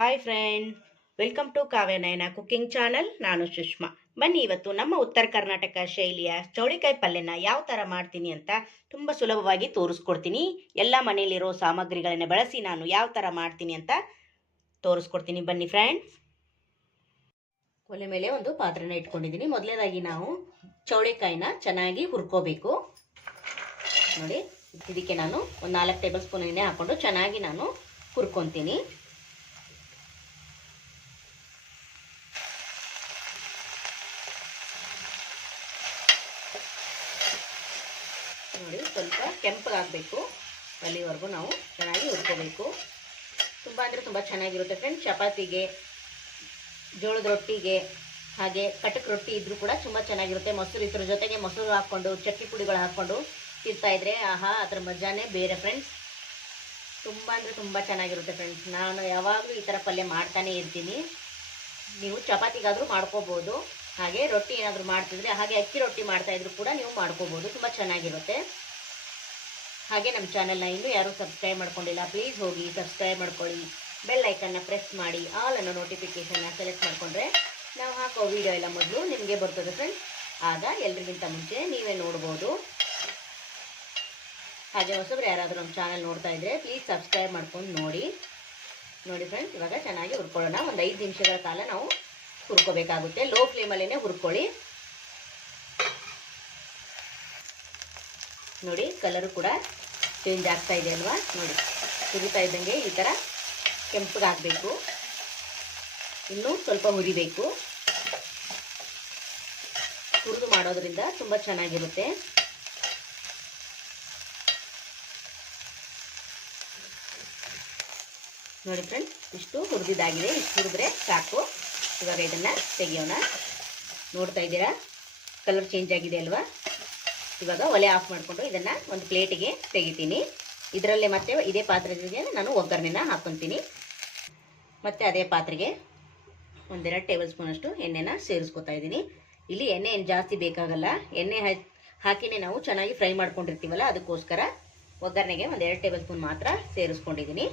Hi friend, welcome to Kavyanayana cooking channel. ನಾನು ಸುಷ್ಮಾ. ಬನ್ನಿ, ಇವತ್ತು ನಮ್ಮ ಉತ್ತರ ಕರ್ನಾಟಕ ಶೈಲಿಯ ಚೌಳಿಕಾಯಿ ಪಲ್ಯನ ಯಾವ ಥರ ಮಾಡ್ತೀನಿ ಅಂತ ತುಂಬ ಸುಲಭವಾಗಿ ತೋರಿಸ್ಕೊಡ್ತೀನಿ. ಎಲ್ಲ ಮನೆಯಲ್ಲಿರೋ ಸಾಮಗ್ರಿಗಳನ್ನ ಬಳಸಿ ನಾನು ಯಾವ ಥರ ಮಾಡ್ತೀನಿ ಅಂತ ತೋರಿಸ್ಕೊಡ್ತೀನಿ. ಬನ್ನಿ ಫ್ರೆಂಡ್ಸ್. ಒಲೆ ಮೇಲೆ ಒಂದು ಪಾತ್ರೆನ ಇಟ್ಕೊಂಡಿದ್ದೀನಿ. ಮೊದಲನೇದಾಗಿ ನಾವು ಚೌಳಿಕಾಯಿನ ಚೆನ್ನಾಗಿ ಹುರ್ಕೋಬೇಕು. ನೋಡಿ, ಇದಕ್ಕೆ ನಾನು ಒಂದು 4 ಟೇಬಲ್ ಸ್ಪೂನ್ ಎಣ್ಣೆ ಹಾಕ್ಕೊಂಡು ಚೆನ್ನಾಗಿ ನಾನು ಹುರ್ಕೊತೀನಿ. ನೋಡಿ, ಸ್ವಲ್ಪ ಕೆಂಪಗಾಗಬೇಕು, ಅಲ್ಲಿವರೆಗೂ ನಾವು ಚೆನ್ನಾಗಿ ಹುರ್ಕೋಬೇಕು. ತುಂಬ ಅಂದರೆ ತುಂಬ ಚೆನ್ನಾಗಿರುತ್ತೆ ಫ್ರೆಂಡ್ಸ್. ಚಪಾತಿಗೆ, ಜೋಳದ ರೊಟ್ಟಿಗೆ, ಹಾಗೆ ಕಟಕ್ ರೊಟ್ಟಿ ಇದ್ರೂ ಕೂಡ ತುಂಬ ಚೆನ್ನಾಗಿರುತ್ತೆ. ಮೊಸರು ಇದ್ರ ಜೊತೆಗೆ ಮೊಸರು ಹಾಕ್ಕೊಂಡು ಚಟ್ನಿ ಪುಡಿಗಳು ಹಾಕ್ಕೊಂಡು ತಿಂತಾಯಿದ್ರೆ ಆಹಾ, ಅದ್ರ ಮಜಾನೇ ಬೇರೆ ಫ್ರೆಂಡ್ಸ್. ತುಂಬ ಅಂದರೆ ತುಂಬ ಚೆನ್ನಾಗಿರುತ್ತೆ ಫ್ರೆಂಡ್ಸ್. ನಾನು ಯಾವಾಗಲೂ ಈ ಥರ ಪಲ್ಯ ಮಾಡ್ತಾನೇ ಇರ್ತೀನಿ. ನೀವು ಚಪಾತಿಗಾದರೂ ಮಾಡ್ಕೋಬೋದು, ಹಾಗೆ ರೊಟ್ಟಿ ಏನಾದರೂ ಮಾಡ್ತಿದ್ರೆ, ಹಾಗೆ ಅಕ್ಕಿ ರೊಟ್ಟಿ ಮಾಡ್ತಾಯಿದ್ರು ಕೂಡ ನೀವು ಮಾಡ್ಕೋಬೋದು. ತುಂಬ ಚೆನ್ನಾಗಿರುತ್ತೆ. ಹಾಗೆ ನಮ್ಮ ಚಾನಲ್ನ ಇನ್ನೂ ಯಾರೂ ಸಬ್ಸ್ಕ್ರೈಬ್ ಮಾಡ್ಕೊಂಡಿಲ್ಲ, ಪ್ಲೀಸ್ ಹೋಗಿ ಸಬ್ಸ್ಕ್ರೈಬ್ ಮಾಡ್ಕೊಳ್ಳಿ. ಬೆಲ್ ಐಕನ್ನ ಪ್ರೆಸ್ ಮಾಡಿ ಆಲ್ ಅನ್ನೋ ನೋಟಿಫಿಕೇಷನ್ನ ಸೆಲೆಕ್ಟ್ ಮಾಡಿಕೊಂಡ್ರೆ ನಾವು ಹಾಕೋ ವಿಡಿಯೋ ಎಲ್ಲ ಮೊದಲು ನಿಮಗೆ ಬರ್ತದೆ ಫ್ರೆಂಡ್ಸ್. ಆಗ ಎಲ್ರಿಗಿಂತ ಮುಂಚೆ ನೀವೇ ನೋಡ್ಬೋದು. ಹಾಗೆ ಹೊಸಬ್ರು ಯಾರಾದರೂ ನಮ್ಮ ಚಾನಲ್ ನೋಡ್ತಾ ಇದ್ದರೆ ಪ್ಲೀಸ್ ಸಬ್ಸ್ಕ್ರೈಬ್ ಮಾಡ್ಕೊಂಡು ನೋಡಿ ಫ್ರೆಂಡ್ಸ್. ಇವಾಗ ಚೆನ್ನಾಗಿ ಹುರ್ಕೊಳ್ಳೋಣ. ಒಂದು 5 ನಿಮಿಷಗಳ ಕಾಲ ನಾವು ಹುರ್ಕೋಬೇಕಾಗುತ್ತೆ. ಲೋ ಫ್ಲೇಮಲ್ಲೇ ಹುರ್ಕೊಳ್ಳಿ. ನೋಡಿ, ಕಲರು ಕೂಡ ಚೇಂಜ್ ಆಗ್ತಾ ಇದೆ ಅಲ್ವಾ. ನೋಡಿ, ಹುರಿತಾ ಇದ್ದಂಗೆ ಈ ಥರ ಕೆಂಪಗಾಗಬೇಕು. ಇನ್ನೂ ಸ್ವಲ್ಪ ಹುರಿಬೇಕು. ಹುರಿದು ಮಾಡೋದ್ರಿಂದ ತುಂಬ ಚೆನ್ನಾಗಿರುತ್ತೆ. ನೋಡಿ ಫ್ರೆಂಡ್ಸ್, ಇಷ್ಟು ಹುರಿದಿದ್ದಾಗಿದೆ. ಇಷ್ಟು ಹುರಿದ್ರೆ ಸಾಕು. ಇವಾಗ ಇದನ್ನು ತೆಗಿಯೋಣ. ನೋಡ್ತಾ ಇದ್ದೀರಾ, ಕಲರ್ ಚೇಂಜ್ ಆಗಿದೆ ಅಲ್ವಾ. ಇವಾಗ ಒಲೆ ಆಫ್ ಮಾಡಿಕೊಂಡು ಇದನ್ನು ಒಂದು ಪ್ಲೇಟಿಗೆ ತೆಗಿತೀನಿ. ಇದರಲ್ಲೇ ಮತ್ತೆ ಇದೇ ಪಾತ್ರೆಗೆ ನಾನು ಒಗ್ಗರಣೆನ ಹಾಕ್ಕೊತೀನಿ. ಮತ್ತು ಅದೇ ಪಾತ್ರೆಗೆ 1-2 ಟೇಬಲ್ ಸ್ಪೂನಷ್ಟು ಎಣ್ಣೆನ ಸೇರಿಸ್ಕೊತಾ ಇದ್ದೀನಿ. ಇಲ್ಲಿ ಎಣ್ಣೆ ಏನು ಜಾಸ್ತಿ ಬೇಕಾಗಲ್ಲ. ಎಣ್ಣೆ ಹಾಕಿನೇ ನಾವು ಚೆನ್ನಾಗಿ ಫ್ರೈ ಮಾಡ್ಕೊಂಡಿರ್ತೀವಲ್ಲ, ಅದಕ್ಕೋಸ್ಕರ ಒಗ್ಗರಣೆಗೆ 1-2 ಟೇಬಲ್ ಸ್ಪೂನ್ ಮಾತ್ರ ಸೇರಿಸ್ಕೊಂಡಿದ್ದೀನಿ.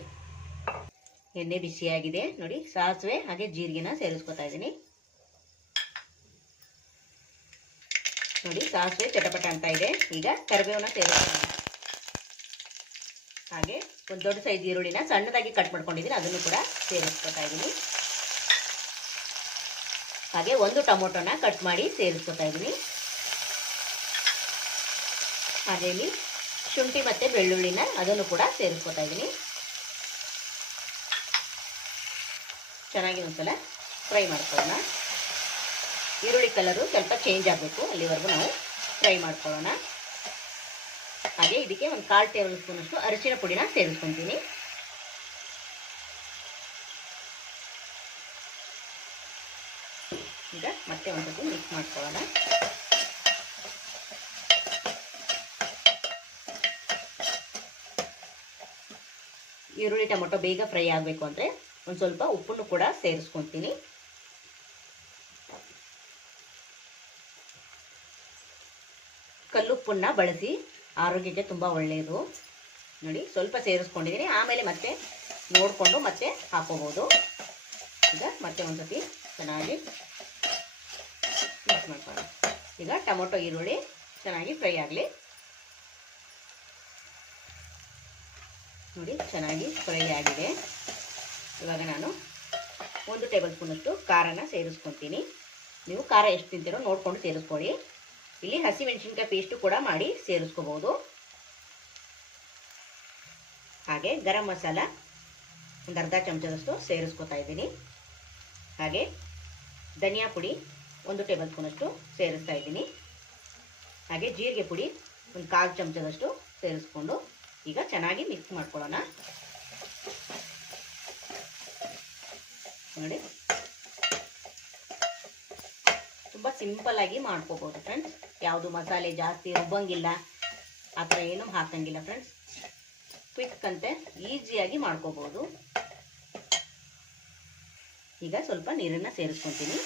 ಎಣ್ಣೆ ಬಿಸಿಯಾಗಿದೆ. ನೋಡಿ, ಸಾಸಿವೆ ಹಾಗೆ ಜೀರಿಗೆನ ಸೇರಿಸ್ಕೊತಾ ಇದ್ದೀನಿ. ನೋಡಿ, ಸಾಸಿವೆ ಚಟಪಟ ಅಂತ ಇದೆ. ಈಗ ಕರಿಬೇವನ್ನ ಸೇರಿಸ್ತೀನಿ. ಹಾಗೆ ಒಂದು ದೊಡ್ಡ ಸೈಜ್ ಈರುಳ್ಳಿನ ಸಣ್ಣದಾಗಿ ಕಟ್ ಮಾಡ್ಕೊಂಡಿದ್ದೀನಿ, ಅದನ್ನು ಕೂಡ ಸೇರಿಸ್ಕೊತಾ ಇದ್ದೀನಿ. ಹಾಗೆ ಒಂದು ಟೊಮೊಟೊನ ಕಟ್ ಮಾಡಿ ಸೇರಿಸ್ಕೊತಾ ಇದ್ದೀನಿ. ಹಾಗೆ ಇಲ್ಲಿ ಶುಂಠಿ ಮತ್ತು ಬೆಳ್ಳುಳ್ಳಿನ ಅದನ್ನು ಕೂಡ ಸೇರಿಸ್ಕೊತಾ ಇದ್ದೀನಿ. ಚೆನ್ನಾಗಿ ಒಂದ್ಸಲ ಫ್ರೈ ಮಾಡ್ಕೊಳ್ಳೋಣ. ಈರುಳ್ಳಿ ಕಲರು ಸ್ವಲ್ಪ ಚೇಂಜ್ ಆಗಬೇಕು, ಅಲ್ಲಿವರೆಗೂ ನಾವು ಫ್ರೈ ಮಾಡ್ಕೊಳ್ಳೋಣ. ಹಾಗೆ ಇದಕ್ಕೆ ಒಂದು 1/4 ಟೇಬಲ್ ಸ್ಪೂನಷ್ಟು ಅರಿಶಿನ ಪುಡಿನ ಸೇರಿಸ್ಕೊತೀನಿ. ಈಗ ಮತ್ತೆ ಒಂದು ಸ್ವಲ್ಪ ಮಿಕ್ಸ್ ಮಾಡ್ಕೊಳ್ಳೋಣ. ಈರುಳ್ಳಿ ಟೊಮೊಟೊ ಬೇಗ ಫ್ರೈ ಆಗಬೇಕು ಅಂದರೆ ಒಂದು ಸ್ವಲ್ಪ ಉಪ್ಪನ್ನು ಕೂಡ ಸೇರಿಸ್ಕೊತೀನಿ. ಕಲ್ಲುಪ್ಪನ್ನ ಬಳಸಿ, ಆರೋಗ್ಯಕ್ಕೆ ತುಂಬ ಒಳ್ಳೆಯದು. ನೋಡಿ, ಸ್ವಲ್ಪ ಸೇರಿಸ್ಕೊಂಡಿದ್ದೀನಿ. ಆಮೇಲೆ ಮತ್ತೆ ನೋಡಿಕೊಂಡು ಮತ್ತೆ ಹಾಕೋಬೋದು. ಈಗ ಮತ್ತೆ ಒಂದು ಸತಿ ಚೆನ್ನಾಗಿ ಮಿಕ್ಸ್ ಮಾಡ್ಕೊಳ್ಳೋಣ. ಈಗ ಟೊಮೊಟೊ ಈರುಳ್ಳಿ ಚೆನ್ನಾಗಿ ಫ್ರೈ ಆಗಲಿ. ನೋಡಿ, ಚೆನ್ನಾಗಿ ಫ್ರೈ ಆಗಿದೆ. ಇವಾಗ ನಾನು 1 ಟೇಬಲ್ ಸ್ಪೂನಷ್ಟು ಖಾರನ ಸೇರಿಸ್ಕೊತೀನಿ. ನೀವು ಖಾರ ಎಷ್ಟು ತಿಂತೀರೋ ನೋಡಿಕೊಂಡು ಸೇರಿಸ್ಕೊಳ್ಳಿ. ಇಲ್ಲಿ ಹಸಿಮೆಣಸಿನ್ಕಾಯಿ ಪೇಸ್ಟು ಕೂಡ ಮಾಡಿ ಸೇರಿಸ್ಕೋಬೋದು. ಹಾಗೆ ಗರಂ ಮಸಾಲ ಒಂದು ಅರ್ಧ ಚಮಚದಷ್ಟು ಸೇರಿಸ್ಕೊತಾ ಇದ್ದೀನಿ. ಹಾಗೆ ಧನಿಯಾ ಪುಡಿ 1 ಟೇಬಲ್ ಸ್ಪೂನಷ್ಟು ಸೇರಿಸ್ತಾ ಇದ್ದೀನಿ. ಹಾಗೆ ಜೀರಿಗೆ ಪುಡಿ ಒಂದು 1/4 ಚಮಚದಷ್ಟು ಸೇರಿಸ್ಕೊಂಡು ಈಗ ಚೆನ್ನಾಗಿ ಮಿಕ್ಸ್ ಮಾಡ್ಕೊಳ್ಳೋಣ. ನೋಡಿ, ತುಂಬ ಸಿಂಪಲ್ ಆಗಿ ಮಾಡ್ಕೋಬೋದು ಫ್ರೆಂಡ್ಸ್. ಯಾವುದು ಮಸಾಲೆ ಜಾಸ್ತಿ ರುಬ್ಬಂಗಿಲ್ಲ, ಆ ಥರ ಏನೂ ಹಾಕಂಗಿಲ್ಲ ಫ್ರೆಂಡ್ಸ್. ಕ್ವಿಕ್ ಅಂತೆ ಈಸಿಯಾಗಿ ಮಾಡ್ಕೋಬೋದು. ಈಗ ಸ್ವಲ್ಪ ನೀರನ್ನು ಸೇರಿಸ್ಕೊತೀನಿ.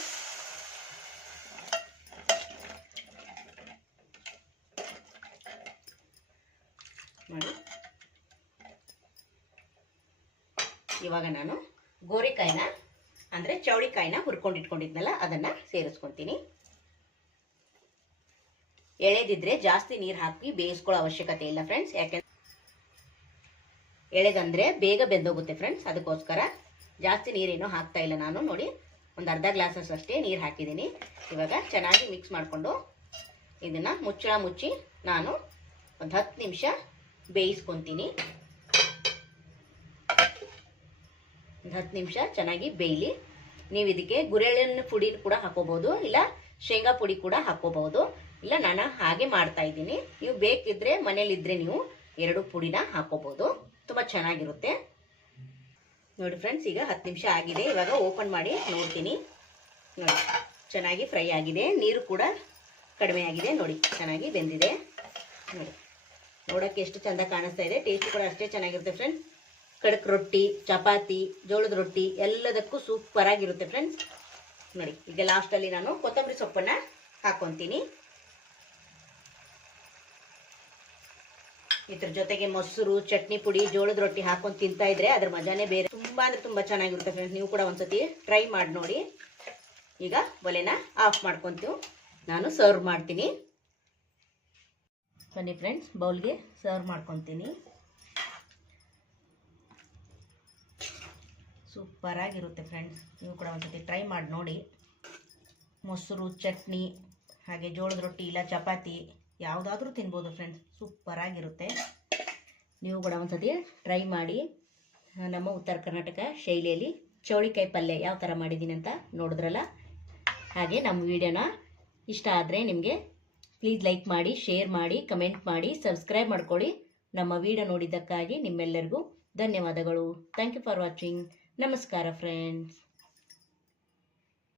ನೋಡಿ, ಇವಾಗ ನಾನು ಗೋರಿಕಾಯಿನ ಅಂದರೆ ಚೌಳಿಕಾಯಿನ ಹುರ್ಕೊಂಡಿಟ್ಕೊಂಡಿದ್ನಲ್ಲ ಅದನ್ನು ಸೇರಿಸ್ಕೊತೀನಿ. ಎಳೆದಿದ್ರೆ ಜಾಸ್ತಿ ನೀರು ಹಾಕಿ ಬೇಯಿಸ್ಕೊಳ್ಳೋ ಅವಶ್ಯಕತೆ ಇಲ್ಲ ಫ್ರೆಂಡ್ಸ್, ಯಾಕೆಂದ್ರೆ ಎಳೆದಂದರೆ ಬೇಗ ಬೆಂದೋಗುತ್ತೆ ಫ್ರೆಂಡ್ಸ್. ಅದಕ್ಕೋಸ್ಕರ ಜಾಸ್ತಿ ನೀರೇನು ಹಾಕ್ತಾ ಇಲ್ಲ ನಾನು. ನೋಡಿ, ಒಂದು ಅರ್ಧ ಗ್ಲಾಸಸ್ ಅಷ್ಟೇ ನೀರು ಹಾಕಿದ್ದೀನಿ. ಇವಾಗ ಚೆನ್ನಾಗಿ ಮಿಕ್ಸ್ ಮಾಡಿಕೊಂಡು ಇದನ್ನು ಮುಚ್ಚಳ ಮುಚ್ಚಿ ನಾನು ಒಂದು 10 ನಿಮಿಷ ಬೇಯಿಸ್ಕೊತೀನಿ. ಒಂದು 10 ನಿಮಿಷ ಚೆನ್ನಾಗಿ ಬೇಯಲಿ. ನೀವು ಇದಕ್ಕೆ ಗುರೆಳ್ಳಿನ ಪುಡಿ ಕೂಡ ಹಾಕೋಬಹುದು, ಇಲ್ಲ ಶೇಂಗಾ ಪುಡಿ ಕೂಡ ಹಾಕೋಬಹುದು. ಇಲ್ಲ ನಾನು ಹಾಗೆ ಮಾಡ್ತಾ ಇದ್ದೀನಿ. ನೀವು ಬೇಕಿದ್ರೆ ಮನೇಲಿದ್ರೆ ನೀವು 2 ಪುಡಿನ ಹಾಕೋಬಹುದು, ತುಂಬ ಚೆನ್ನಾಗಿರುತ್ತೆ. ನೋಡಿ ಫ್ರೆಂಡ್ಸ್, ಈಗ 10 ನಿಮಿಷ ಆಗಿದೆ. ಇವಾಗ ಓಪನ್ ಮಾಡಿ ನೋಡ್ತೀನಿ. ನೋಡಿ, ಚೆನ್ನಾಗಿ ಫ್ರೈ ಆಗಿದೆ, ನೀರು ಕೂಡ ಕಡಿಮೆ ಆಗಿದೆ. ನೋಡಿ, ಚೆನ್ನಾಗಿ ಬೆಂದಿದೆ. ನೋಡಿ, ನೋಡೋಕ್ಕೆ ಎಷ್ಟು ಚಂದ ಕಾಣಿಸ್ತಾ ಇದೆ. ಟೇಸ್ಟ್ ಕೂಡ ಅಷ್ಟೇ ಚೆನ್ನಾಗಿರುತ್ತೆ ಫ್ರೆಂಡ್ಸ್. ಕಡಕ್ ರೊಟ್ಟಿ, ಚಪಾತಿ, ಜೋಳದ ರೊಟ್ಟಿ ಎಲ್ಲದಕ್ಕೂ ಸೂಪರ್ ಆಗಿರುತ್ತೆ ಫ್ರೆಂಡ್ಸ್. ನೋಡಿ, ಈಗ ಲಾಸ್ಟಲ್ಲಿ ನಾನು ಕೊತ್ತಂಬರಿ ಸೊಪ್ಪನ್ನು ಹಾಕ್ಕೊತೀನಿ. ಇದ್ರ ಜೊತೆಗೆ ಮೊಸರು, ಚಟ್ನಿ ಪುಡಿ, ಜೋಳದ ರೊಟ್ಟಿ ಹಾಕೊಂಡು ತಿಂತಾ ಇದ್ರೆ ಅದ್ರ ಮಜಾನೇ ಬೇರೆ. ತುಂಬಾ ಅಂದ್ರೆ ತುಂಬಾ ಚೆನ್ನಾಗಿರುತ್ತೆ ಫ್ರೆಂಡ್ಸ್. ನೀವು ಕೂಡ ಒಂದ್ಸತಿ ಟ್ರೈ ಮಾಡಿ ನೋಡಿ. ಈಗ ಒಲೆನ ಆಫ್ ಮಾಡ್ಕೊಂತೀವಿ. ನಾನು ಸರ್ವ್ ಮಾಡ್ತೀನಿ. ಬನ್ನಿ ಫ್ರೆಂಡ್ಸ್, ಬೌಲ್ಗೆ ಸರ್ವ್ ಮಾಡ್ಕೊತೀನಿ. ಸೂಪರ್ ಆಗಿರುತ್ತೆ ಫ್ರೆಂಡ್ಸ್. ನೀವು ಕೂಡ ಒಂದ್ಸತಿ ಟ್ರೈ ಮಾಡಿ ನೋಡಿ. ಮೊಸರು, ಚಟ್ನಿ, ಹಾಗೆ ಜೋಳದ ರೊಟ್ಟಿ ಇಲ್ಲ ಚಪಾತಿ ಯಾವುದಾದ್ರೂ ತಿನ್ಬೋದು ಫ್ರೆಂಡ್ಸ್. ಸೂಪರ್ ಆಗಿರುತ್ತೆ. ನೀವು ಕೂಡ ಒಂದ್ಸತಿ ಟ್ರೈ ಮಾಡಿ. ನಮ್ಮ ಉತ್ತರ ಕರ್ನಾಟಕ ಶೈಲಿಯಲ್ಲಿ ಚೌಳಿಕಾಯಿ ಪಲ್ಯ ಯಾವ ಥರ ಮಾಡಿದ್ದೀನಿ ಅಂತ ನೋಡಿದ್ರಲ್ಲ. ಹಾಗೆ ನಮ್ಮ ವಿಡಿಯೋನ ಇಷ್ಟ ಆದರೆ ನಿಮಗೆ ಪ್ಲೀಸ್ ಲೈಕ್ ಮಾಡಿ, ಶೇರ್ ಮಾಡಿ, ಕಮೆಂಟ್ ಮಾಡಿ, ಸಬ್ಸ್ಕ್ರೈಬ್ ಮಾಡ್ಕೊಳ್ಳಿ. ನಮ್ಮ ವಿಡಿಯೋ ನೋಡಿದ್ದಕ್ಕಾಗಿ ನಿಮ್ಮೆಲ್ಲರಿಗೂ ಧನ್ಯವಾದಗಳು. Thank you for watching. ನಮಸ್ಕಾರ ಫ್ರೆಂಡ್ಸ್.